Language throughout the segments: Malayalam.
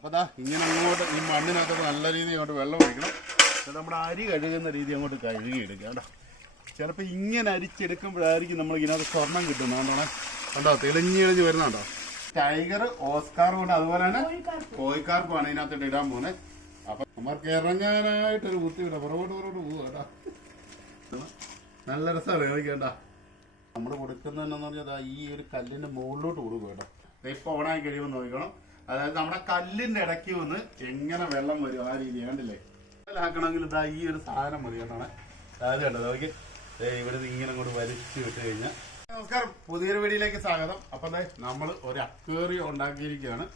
അപ്പോൾ ദാ ഇങ്ങനെ അങ്ങോട്ട് ഈ മണ്ണിനകത്ത് നല്ല രീതിയിൽ അങ്ങോട്ട് വെള്ളം ഒഴിക്കണം. എന്നിട്ട് നമ്മുടെ അരി കഴുകുന്ന രീതി അങ്ങോട്ട് കഴുകിയെടുക്കുക കേട്ടോ. ചിലപ്പോൾ ഇങ്ങനെ അരിച്ചെടുക്കുമ്പോഴായിരിക്കും നമ്മൾ ഇതിനകത്ത് സ്വർണം കിട്ടുന്നത്. കണ്ടോണേ, കണ്ടോ തെളിഞ്ഞ് വരുന്നുണ്ടോ. ടൈഗർ, ഓസ്കാർ കൊണ്ട് അതുപോലെ തന്നെ കോഴിക്കാർപ്പാണ് ഇതിനകത്തോട്ട് ഇടാൻ പോകുന്നത്. അപ്പം നമ്മൾക്ക് ഇറങ്ങാനായിട്ടൊരു ബുദ്ധിമുട്ടാ, പുറകോട്ട് പോവുക കേട്ടോ. നല്ല രസമാണ് കളിക്കേണ്ട. നമ്മൾ കൊടുക്കുന്നതെന്നു പറഞ്ഞാൽ ഈ ഒരു കല്ലിന്റെ മുകളിലോട്ട് കൊടുക്കും കേട്ടോ. ഇപ്പൊ ഓണായി കഴിയുമ്പോൾ നോക്കണം. അതായത് നമ്മുടെ കല്ലിന്റെ ഇടയ്ക്ക് വന്ന് എങ്ങനെ വെള്ളം വരും ആ രീതി കണ്ടില്ലേ. ആക്കണമെങ്കിൽ ഇതാ ഈ ഒരു സാധനം മതി കേട്ടോ. അതായത് കേട്ടോ നോക്കി ഇവിടെ ഇങ്ങനെ അങ്ങോട്ട് വലിച്ചു വിട്ട് കഴിഞ്ഞാൽ. നമസ്കാരം, പുതിയൊരു വീഡിയോയിലേക്ക് സ്വാഗതം. അപ്പൊ നമ്മൾ ഒരു അക്വേറിയം ഉണ്ടാക്കിയിരിക്കുകയാണ്.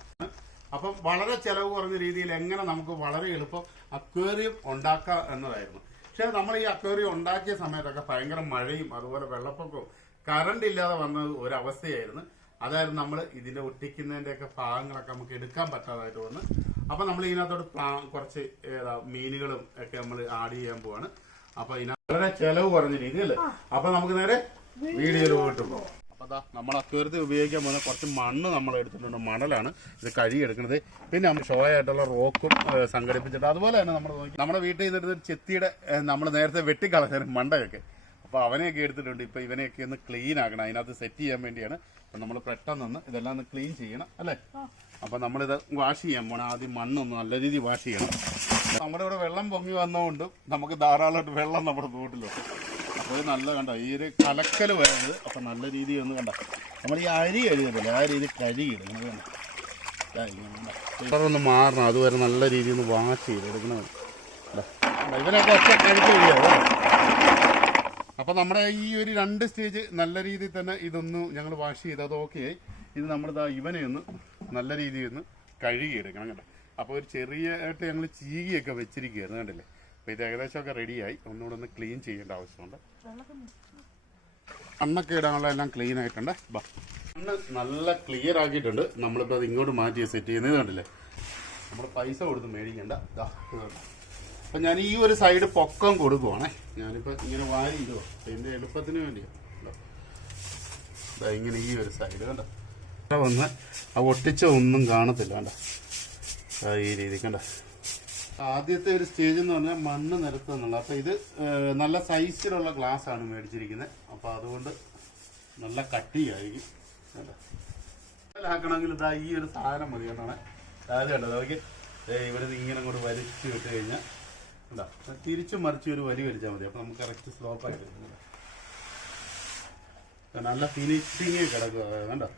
അപ്പം വളരെ ചെലവ് കുറഞ്ഞ രീതിയിൽ എങ്ങനെ നമുക്ക് വളരെ എളുപ്പം അക്വേറിയം ഉണ്ടാക്കാം എന്നതായിരുന്നു. പക്ഷെ നമ്മൾ ഈ അക്വേറിയം ഉണ്ടാക്കിയ സമയത്തൊക്കെ ഭയങ്കര മഴയും അതുപോലെ വെള്ളപ്പൊക്കവും കറണ്ട് ഇല്ലാതെ വന്നത് ഒരവസ്ഥയായിരുന്നു. അതായത് നമ്മൾ ഇതിന്റെ ഒട്ടിക്കുന്നതിന്റെയൊക്കെ ഭാഗങ്ങളൊക്കെ നമുക്ക് എടുക്കാൻ പറ്റാതായിട്ട് വന്ന്. അപ്പൊ നമ്മൾ ഇതിനകത്തോട് കുറച്ച് മീനുകളും ഒക്കെ നമ്മൾ ആഡ് ചെയ്യാൻ പോവാണ്. അപ്പൊ ഇതിനകത്ത് വളരെ ചെലവ് കുറഞ്ഞ രീതിയല്ലേ. അപ്പൊ നമുക്ക് നേരെ വീഡിയോയിൽ പോയിട്ട് പോകാം. അപ്പൊ നമ്മൾ അക്വേറിയത്തിൽ ഉപയോഗിക്കാൻ പോകുന്ന കുറച്ച് മണ്ണ് നമ്മൾ എടുത്തിട്ടുണ്ട്. മണലാണ് ഇത് കഴുകിയെടുക്കുന്നത്. പിന്നെ നമ്മൾ ഷോ ആയിട്ടുള്ള റോക്കും സംഘടിപ്പിച്ചിട്ട് അതുപോലെ തന്നെ നമ്മൾ നോക്കി നമ്മുടെ വീട്ടിൽ നിന്നിട്ട് ചെത്തിയുടെ നമ്മൾ നേരത്തെ വെട്ടിക്കളഞ്ഞ മണ്ടയൊക്കെ. അപ്പോൾ അവനെയൊക്കെ എടുത്തിട്ടുണ്ട്. ഇപ്പോൾ ഇവനെയൊക്കെ ഒന്ന് ക്ലീൻ ആക്കണം. അതിനകത്ത് സെറ്റ് ചെയ്യാൻ വേണ്ടിയാണ്. അപ്പം നമ്മൾ പെട്ടെന്നൊന്ന് ഇതെല്ലാം ഒന്ന് ക്ലീൻ ചെയ്യണം അല്ലേ. അപ്പം നമ്മളിത് വാഷ് ചെയ്യാൻ പോകണം. ആദ്യം മണ്ണൊന്ന് നല്ല രീതിയിൽ വാഷ് ചെയ്യണം. നമ്മുടെ ഇവിടെ വെള്ളം പൊങ്ങി വന്നതുകൊണ്ടും നമുക്ക് ധാരാളമായിട്ട് വെള്ളം നമ്മുടെ തോട്ടിലുണ്ട്. അപ്പോൾ നല്ല കണ്ട ഈ ഒരു കലക്കൽ വരുന്നത്. അപ്പം നല്ല രീതിയിൽ ഒന്ന് കണ്ട നമ്മൾ ഈ അരി കഴുകത്തില്ലേ ആ രീതി കഴുകിയിടും. ഒന്ന് മാറണം. അതുവരെ നല്ല രീതിയിൽ ഒന്ന് വാഷ് ചെയ്തെടുക്കണം. ഇവനൊക്കെ ഒറ്റ കഴിച്ച് കഴിയാവോ. അപ്പം നമ്മുടെ ഈ ഒരു 2 സ്റ്റേജ് നല്ല രീതിയിൽ തന്നെ ഇതൊന്ന് ഞങ്ങൾ വാഷ് ചെയ്ത് അത് ഓക്കെ ആയി. ഇത് നമ്മളിതാ ഇവനെ ഒന്ന് നല്ല രീതിയിൽ ഒന്ന് കഴുകിയെടുക്കണം കേട്ടോ. അപ്പോൾ ഒരു ചെറിയായിട്ട് ഞങ്ങൾ ചീകിയൊക്കെ വെച്ചിരിക്കുകയായിരുന്നു കണ്ടില്ലേ. അപ്പോൾ ഇത് ഏകദേശമൊക്കെ റെഡിയായി. ഒന്നുകൂടെ ഒന്ന് ക്ലീൻ ചെയ്യേണ്ട ആവശ്യമുണ്ട്. മണ്ണൊക്കെ ഇടാനുള്ള എല്ലാം ക്ലീൻ ആയിട്ടുണ്ട്. മണ്ണ് നല്ല ക്ലിയർ ആക്കിയിട്ടുണ്ട്. നമ്മളിപ്പോൾ അത് ഇങ്ങോട്ട് മാറ്റി സെറ്റ് ചെയ്യുന്നത് കണ്ടില്ലേ. നമ്മൾ പൈസ കൊടുത്ത് മേടിക്കേണ്ട. അപ്പം ഞാൻ ഈ ഒരു സൈഡ് പൊക്കം കൊടുക്കുവാണേ. ഞാനിപ്പോൾ ഇങ്ങനെ വാരി ഇടുക എൻ്റെ എളുപ്പത്തിന് വേണ്ടിയാണ്. ഇങ്ങനെ ഈ ഒരു സൈഡ് കണ്ടോ വന്ന് ആ ഒട്ടിച്ച ഒന്നും കാണത്തില്ല കണ്ട ഈ രീതി കണ്ട. ആദ്യത്തെ ഒരു സ്റ്റേജ് എന്ന് പറഞ്ഞാൽ മണ്ണ് നിരത്തുക എന്നുള്ളത്. അപ്പം ഇത് നല്ല സൈസിലുള്ള ഗ്ലാസ് ആണ് മേടിച്ചിരിക്കുന്നത്. അപ്പം അതുകൊണ്ട് നല്ല കട്ടിയായിരിക്കും കണ്ടോ. ആക്കണമെങ്കിൽ ഇതാ ഈ ഒരു സാധനം മതി കേട്ടാണ്. അതായത് കണ്ടോ നോക്കി ഇവിടെ ഇങ്ങനെ അങ്ങോട്ട് വലിച്ചു വിട്ട് കഴിഞ്ഞാൽ എന്താ തിരിച്ചു മറിച്ച് ഒരു വലി വലിച്ചാൽ മതി. അപ്പം നമുക്ക് കറക്റ്റ് സ്ലോപ്പായിട്ട് നല്ല ഫിനിഷിങ് കിടക്കുക കണ്ടോ.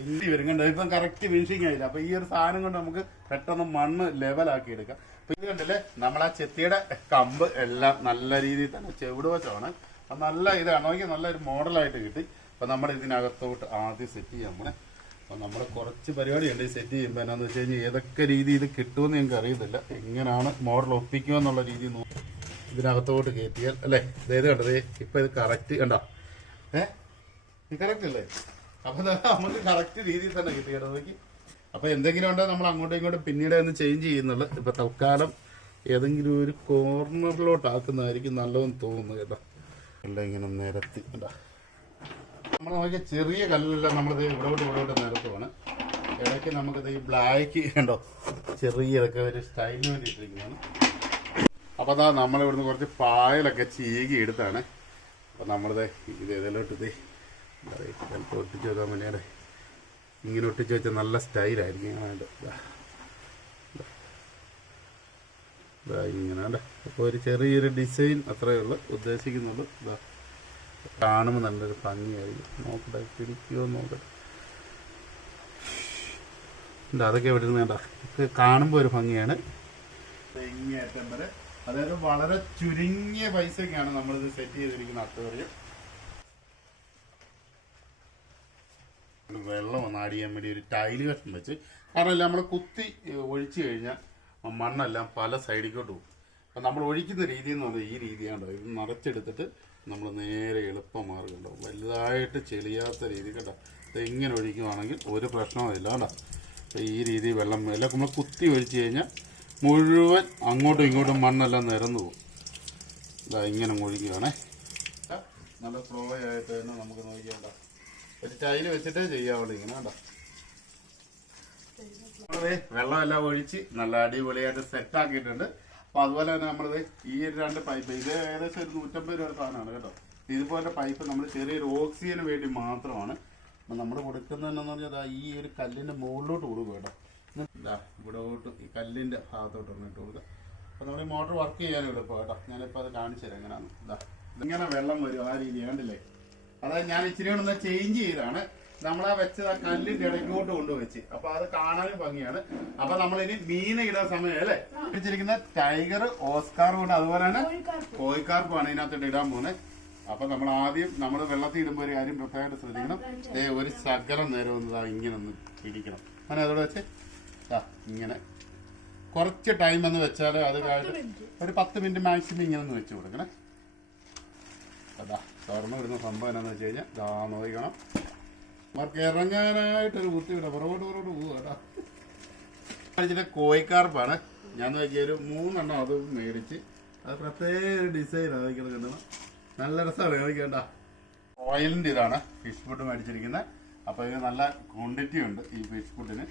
എങ്കിൽ വരും കണ്ടോ. ഇപ്പം കറക്റ്റ് ഫിനിഷിങ് ആയില്ല. അപ്പം ഈ ഒരു സാധനം കൊണ്ട് നമുക്ക് പെട്ടെന്ന് മണ്ണ് ലെവലാക്കി എടുക്കാം. അപ്പം ഇത് കണ്ടില്ലേ നമ്മളാ ചെത്തിയുടെ കമ്പ് എല്ലാം നല്ല രീതിയിൽ തന്നെ ചെവിട് വശമാണ്. അപ്പം നല്ല ഇതാണ് നോക്കി നല്ലൊരു മോഡലായിട്ട് കിട്ടി. അപ്പം നമ്മൾ ഇതിനകത്തോട്ട് ആദ്യം സെറ്റ് ചെയ്യാൻ പോണേ. അപ്പം നമ്മൾ കുറച്ച് പരിപാടിയുണ്ട് ഈ സെറ്റ് ചെയ്യുമ്പോൾ. എന്നാന്ന് വെച്ച് കഴിഞ്ഞാൽ ഏതൊക്കെ രീതി ഇത് കിട്ടുമെന്ന് ഞങ്ങൾക്ക് അറിയത്തില്ല. എങ്ങനെയാണ് മോഡൽ ഒപ്പിക്കുക എന്നുള്ള രീതി ഇതിനകത്തോട്ട് കയറ്റിയാൽ അല്ലേ. ഇതേത് കണ്ടത് ഇപ്പം ഇത് കറക്റ്റ് കണ്ടോ. ഇത് കറക്റ്റ് അല്ലേ. അപ്പം നമുക്ക് കറക്റ്റ് രീതിയിൽ തന്നെ കിട്ടിയത് നോക്കി. അപ്പം എന്തെങ്കിലും ഉണ്ടോ നമ്മൾ അങ്ങോട്ടും ഇങ്ങോട്ടും പിന്നീട് ഒന്ന് ചേഞ്ച് ചെയ്യുന്നുള്ളു. ഇപ്പം തൽക്കാലം ഏതെങ്കിലും ഒരു കോർണറിലോട്ട് ആക്കുന്നതായിരിക്കും നല്ലതെന്ന് തോന്നുന്നു കേട്ടോ. എല്ലാം ഇങ്ങനെ നിരത്തി കേട്ടോ. നമ്മൾ നോക്കിയ ചെറിയ കല്ലെല്ലാം നമ്മളിത് ഇവിടോട്ട് നിരത്തുവാണ്. ഇടയ്ക്ക് നമുക്കിത് ഈ ബ്ലാക്ക് കണ്ടോ ചെറിയതൊക്കെ ഒരു സ്റ്റൈലിന് വേണ്ടി ഇട്ടിരിക്കുന്നതാണ്. അപ്പോൾ അതാ നമ്മളിവിടുന്ന് കുറച്ച് പായലൊക്കെ ചീകി എടുത്താണ്. അപ്പം നമ്മളിത് ഇത് ഇതിലോട്ട് ഇത് ചിലപ്പോൾ ഒട്ടിച്ച് വെക്കാൻ വേണ്ടിയാണ്. ഇങ്ങനെ ഒട്ടിച്ച് വെച്ചാൽ നല്ല സ്റ്റൈലായിരിക്കും ഇങ്ങനെ ഇങ്ങനെ കണ്ടോ. അപ്പോൾ ഒരു ചെറിയൊരു ഡിസൈൻ അത്രയേ ഉള്ളൂ ഉദ്ദേശിക്കുന്നുള്ളൂ. ഇതാ കാണുമ്പോൾ നല്ലൊരു ഭംഗിയായിരിക്കും. നോക്കട്ടെ പിടിക്കുമോ നോക്കട്ടെ. അതൊക്കെ എവിടെ നിന്ന് കേട്ടോ. ഇത് കാണുമ്പോൾ ഒരു ഭംഗിയാണ്. ഇങ്ങേറ്റം വരെ അതായത് വളരെ ചുരുങ്ങിയ പൈസയ്ക്കാണ് നമ്മളിത് സെറ്റ് ചെയ്തിരിക്കുന്ന അക്വേറിയം. വെള്ളം ഒന്ന് ആഡ് ചെയ്യാൻ വേണ്ടി ഒരു ടൈല് കഷ്ണം വെച്ച്. കാരണം നമ്മൾ കുത്തി ഒഴിച്ചു കഴിഞ്ഞാൽ മണ്ണെല്ലാം പല സൈഡിലോട്ട് പോകും. അപ്പം നമ്മൾ ഒഴിക്കുന്ന രീതി എന്ന് പറഞ്ഞാൽ ഈ രീതിയാണ്ടോ. ഇത് നിറച്ചെടുത്തിട്ട് നമ്മൾ നേരെ എളുപ്പമാർഗുണ്ടോ വലുതായിട്ട് ചെളിയാത്ത രീതി കേട്ടോ. ഇങ്ങനെ ഒഴിക്കുകയാണെങ്കിൽ ഒരു പ്രശ്നമില്ല കേട്ടോ. ഈ രീതി വെള്ളം എല്ലാം നമ്മൾ കുത്തി ഒഴിച്ച് കഴിഞ്ഞാൽ മുഴുവൻ അങ്ങോട്ടും ഇങ്ങോട്ടും മണ്ണെല്ലാം നിരന്നു പോകും. ഇതാ ഇങ്ങനെ ഒഴിക്കുകയാണേ. നല്ല ഫ്ലോ ആയിട്ട് തന്നെ നമുക്ക് നോക്കിയാണ്ട ഒരു ടൈല് വെച്ചിട്ടേ ചെയ്യാവുള്ളൂ. ഇങ്ങനെ കേട്ടോ വെള്ളമെല്ലാം ഒഴിച്ച് നല്ല അടിപൊളിയായിട്ട് സെറ്റ് ആക്കിയിട്ടുണ്ട്. അപ്പൊ അതുപോലെ തന്നെ നമ്മളിത് ഈ 2 പൈപ്പ്, ഇത് ഏകദേശം ഒരു 150 രൂപ സാധനമാണ് കേട്ടോ. ഇതുപോലെ പൈപ്പ് നമ്മൾ ചെറിയൊരു ഓക്സിജന് വേണ്ടി മാത്രമാണ്. അപ്പൊ നമ്മൾ കൊടുക്കുന്നതെന്നു പറഞ്ഞാൽ ഈ ഒരു കല്ലിന്റെ മുകളിലോട്ട് കൊടുക്കും കേട്ടോ. ഇവിടോട്ട് ഈ കല്ലിന്റെ ഭാഗത്തോട്ട് ഇട്ട് കൊടുക്കുക. അപ്പൊ നമ്മൾ ഈ മോട്ടർ വർക്ക് ചെയ്യാനും എളുപ്പം കേട്ടോ. ഞാനിപ്പോൾ അത് കാണിച്ചു തരാം എങ്ങനെയാണ്. ഇങ്ങനെ വെള്ളം വരും ആ രീതി കണ്ടില്ലേ. അതായത് ഞാൻ ഇച്ചിരി ഒന്ന് ചേഞ്ച് ചെയ്താണ്. നമ്മളാ വെച്ചത് ആ കല്ലിന്റെ ഇടയ്ക്കോട്ട് കൊണ്ടുവച്ച്. അപ്പൊ അത് കാണാനും ഭംഗിയാണ്. അപ്പൊ നമ്മളിനി മീനെ ഇടാൻ സമയം അല്ലേ. വെച്ചിരിക്കുന്ന ടൈഗർ, ഓസ്കാർ കൊണ്ട് അതുപോലെ തന്നെ കോഴിക്കാർപ്പാണ് ഇതിനകത്തോട്ട് ഇടാൻ പോകുന്നത്. അപ്പൊ നമ്മൾ ആദ്യം നമ്മൾ വെള്ളത്തിൽ ഇടുമ്പോൾ ഒരു കാര്യം പ്രത്യേകമായിട്ട് ശ്രദ്ധിക്കണം. ഒരു ശകലം നേരം ഒന്ന് ഇങ്ങനെ ഒന്ന് പിടിക്കണം. അങ്ങനെ അതോടെ വെച്ച് ഇങ്ങനെ കുറച്ച് ടൈം എന്ന് വെച്ചാൽ അത് ഒരു 10 മിനിറ്റ് മാക്സിമം ഇങ്ങനെ ഒന്ന് വെച്ച് കൊടുക്കണേ. അതാ തുറന്നു വിടുന്ന സംഭവം എന്നാന്ന് വെച്ച് കഴിഞ്ഞാൽ നോക്കണം. അവർക്ക് ഇറങ്ങാനായിട്ടൊരു ബുദ്ധിമുട്ടാണ്. പുറകോട്ട് പോവുക കേട്ടോ. കഴിച്ചിട്ട് കോഴിക്കാർപ്പാണ്. ഞാൻ നോക്കിയ ഒരു 3 എണ്ണം അത് മേടിച്ച് അത് പ്രത്യേക ഒരു ഡിസൈനാണ് അതൊക്കെ കിട്ടുന്നത്. നല്ല രസമാണ് കളിക്കേണ്ട. ഓയിലിൻ്റെ ഇതാണ് ഫിഷ് ഫുഡ് മേടിച്ചിരിക്കുന്നത്. അപ്പോൾ ഇതിന് നല്ല ക്വാണ്ടിറ്റി ഉണ്ട് ഈ ഫിഷ് ഫുഡിന്.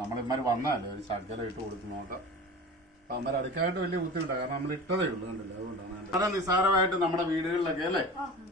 നമ്മളിമാർ വന്നാലേ ഒരു ശകലം ഇട്ട് കൊടുക്കുന്നു കേട്ടോ. അപ്പം അമ്മ അടുക്കാനായിട്ട് വലിയ ബുദ്ധിമുട്ടാണ്. കാരണം നമ്മൾ ഇട്ടതേ ഉള്ളൂ കണ്ടില്ല. അതുകൊണ്ടാണ് വളരെ നിസ്സാരമായിട്ട് നമ്മുടെ വീടുകളിലൊക്കെ അല്ലേ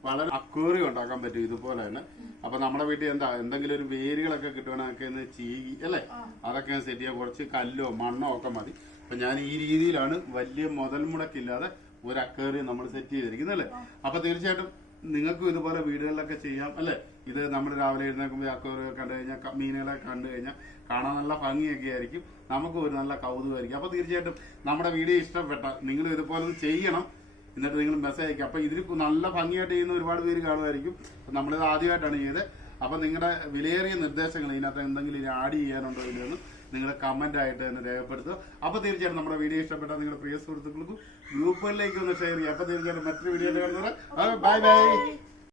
വളരെ അക്വേറിയം ഉണ്ടാക്കാൻ പറ്റും ഇതുപോലെ തന്നെ. അപ്പൊ നമ്മുടെ വീട്ടിൽ എന്തെങ്കിലും ഒരു വേരുകളൊക്കെ കിട്ടുവാനൊക്കെ ഒന്ന് ചീകി അല്ലേ അതൊക്കെ സെറ്റ് ചെയ്യാൻ കുറച്ച് കല്ലോ മണ്ണോ ഒക്കെ മതി. അപ്പൊ ഞാൻ ഈ രീതിയിലാണ് വലിയ മുതൽ മുടക്കില്ലാതെ ഒരു അക്വേറിയം നമ്മൾ സെറ്റ് ചെയ്തിരിക്കുന്നത് അല്ലേ. അപ്പൊ തീർച്ചയായിട്ടും നിങ്ങൾക്കും ഇതുപോലെ വീടുകളിലൊക്കെ ചെയ്യാം അല്ലേ. ഇത് നമ്മൾ രാവിലെ എഴുന്നേൽക്കുമ്പോൾ അക്വേറിയം കണ്ടു കഴിഞ്ഞാൽ മീനുകളെ കണ്ടു കഴിഞ്ഞാൽ കാണാൻ നല്ല ഭംഗിയൊക്കെ ആയിരിക്കും. നമുക്കും ഒരു നല്ല കൗതുകമായിരിക്കും. അപ്പൊ തീർച്ചയായിട്ടും നമ്മുടെ വീഡിയോ ഇഷ്ടപ്പെട്ട നിങ്ങൾ ഇതുപോലെ ചെയ്യണം. എന്നിട്ട് നിങ്ങൾ മെസ്സേജ് അയക്കുക. അപ്പൊ ഇതിൽ നല്ല ഭംഗിയായിട്ട് ചെയ്യുന്ന ഒരുപാട് പേര് കാണുമായിരിക്കും. നമ്മളിത് ആദ്യമായിട്ടാണ് ചെയ്തത്. അപ്പൊ നിങ്ങളുടെ വിലയേറിയ നിർദ്ദേശങ്ങൾ ഇതിനകത്ത് എന്തെങ്കിലും ഇനി ആഡ് ചെയ്യാനുണ്ടോ ഇല്ലെന്ന് നിങ്ങൾ കമന്റ് ആയിട്ട് തന്നെ രേഖപ്പെടുത്തുക. അപ്പൊ തീർച്ചയായിട്ടും നമ്മുടെ വീഡിയോ ഇഷ്ടപ്പെട്ടാൽ നിങ്ങളുടെ പ്രിയ സുഹൃത്തുക്കൾക്കും ഗ്രൂപ്പുകളിലേക്ക് ഒന്ന് ഷെയർ ചെയ്യുക. അപ്പൊ തീർച്ചയായിട്ടും മറ്റൊരു വീഡിയോ കാണുന്നത് ബൈ ബൈ.